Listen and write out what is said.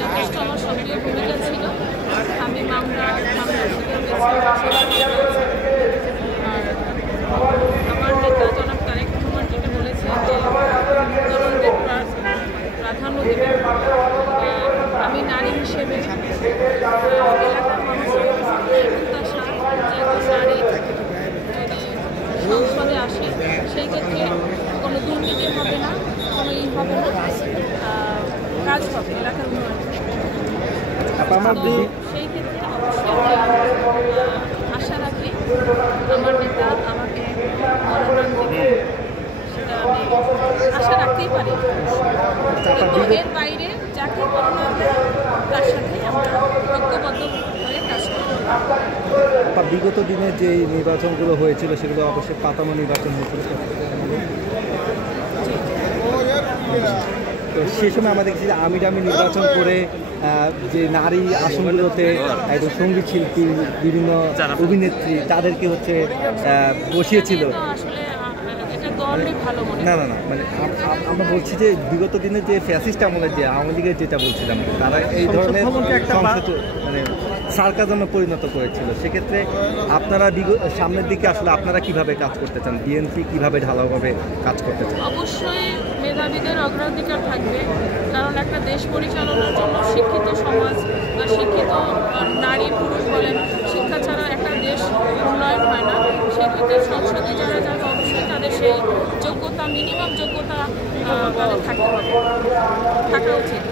যথেষ্ট আমার সক্রিয় ভূমিকা ছিল। আমি মামলা আর আমার নেতা জনাব তারেক রহমান যেটা বলেছে যে তরুণদের প্রাধান্য দেবে। আমি নারী হিসেবে এলাকার মানুষের প্রত্যাশা যে নারী যদি সংসদে আসে সেই ক্ষেত্রে কোনো দুর্নীতি হবে না, কোনো হবে না, কাজ হবে এলাকার উন্নয়ন। সেই ক্ষেত্রে অবশ্যই আশা রাখি আমার নেতা আমাকে মনোনয়ন দেবে, সেটা আমি আশা রাখতেই পারি। কিন্তু এর বাইরে যাকে মনোনয়ন দেয় তার সাথে আমরা ঐক্যবদ্ধ হয়ে কাজ করব। বিগত দিনে যে নির্বাচনগুলো হয়েছিল সেগুলো অবশ্যই পাতানো নির্বাচন হয়েছিল, তো সেই সময় আমরা দেখছি যে আমি নির্বাচন করে যে নারী আসনগুলোতে একদম সঙ্গীত শিল্পী, বিভিন্ন অভিনেত্রী তাদেরকে হচ্ছে বসিয়েছিল। না না না, মানে আমরা বলছি যে বিগত দিনে যে ফ্যাসিস্ট আমলের যে আওয়ামী লীগের যেটা বলছিলাম, তারা এই ধরনের মানে সার্কাজমে পরিণত করেছিল। সেক্ষেত্রে আপনারা সামনের দিকে আসলে আপনারা কিভাবে কাজ করতে চান, বিএনপি কিভাবে ঢালাওভাবে কাজ করতে চান? অবশ্যই মেধাবীদের অগ্রাধিকার থাকবে, কারণ একটা দেশ পরিচালনার জন্য শিক্ষিত সমাজ বা শিক্ষিত নারী পুরুষ বলেন, শিক্ষা ছাড়া একটা দেশ উন্নয়ন হয় না। সেক্ষেত্রে সংসদে যারা যাবে অবশ্যই তাদের সেই যোগ্যতা, মিনিমাম যোগ্যতা তাদের থাকা উচিত।